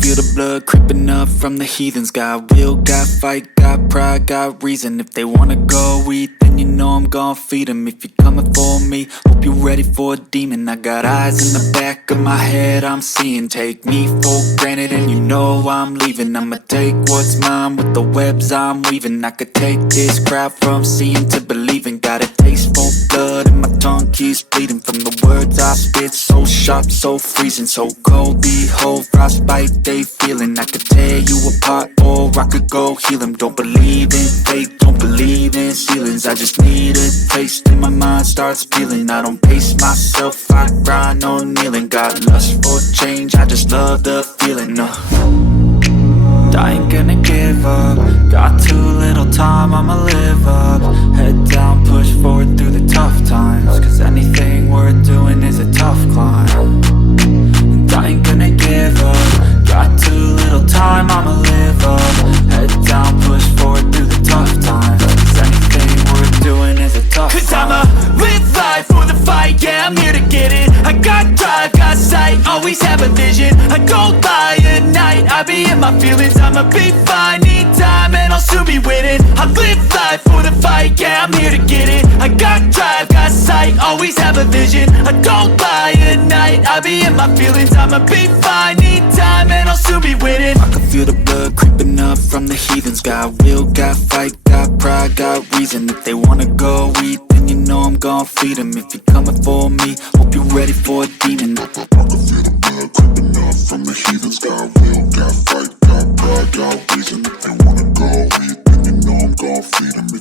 feel the blood creeping up from the heathens. Got will, got fight, got pride, got reason. If they wanna go eat, then you know I'm gon' feed them. If you're coming for me, hope you're ready for a demon. I got eyes in the back of my head, I'm seeing. Take me for granted and you know I'm leaving. I'ma take what's mine with the webs I'm weaving. I could take this crowd from seeing to believing. Got a taste for blood and my tongue keeps bleeding from the words I spit. So sharp, so freezing, so cold. Behold, frostbite they feeling. I could tear you apart or I could go heal them. Don't believe in fate, don't believe in ceilings. I just need a taste and my mind starts peeling. I don't pace myself, I grind on kneeling. Got lust for change, I just love the feeling. I ain't gonna give up. Got too little time, I'ma live up. Head down, push forward through the tough times. Cause anything worth doing is a tough climb. And I ain't gonna give up. Got too little time, I'ma live up. Head down, push forward through the tough times. Cause anything worth doing is a tough climb. Cause I'ma live life for the fight, yeah, I'm here to get it. I got drive, got sight, always have a vision. I go by at night, I be in my feelings. I'ma be fine, need time, and I'll soon be winning. I live life for the fight, yeah, I'm here to get it. I got drive, got sight, always have a vision. I go by at night, I be in my feelings. I'ma be fine, need time, and I'll soon be winning. I can feel the blood creeping up from the heathens. Got will, got fight, got pride, got reason. If they wanna go eat, then you know I'm gon' feed them. If you're coming for me, hope you're ready for a demon. I can feel the blood creeping up from the heathens. Got will, got fight, got pride, got reason. If they wanna go eat, then you know I'm gon' feed them.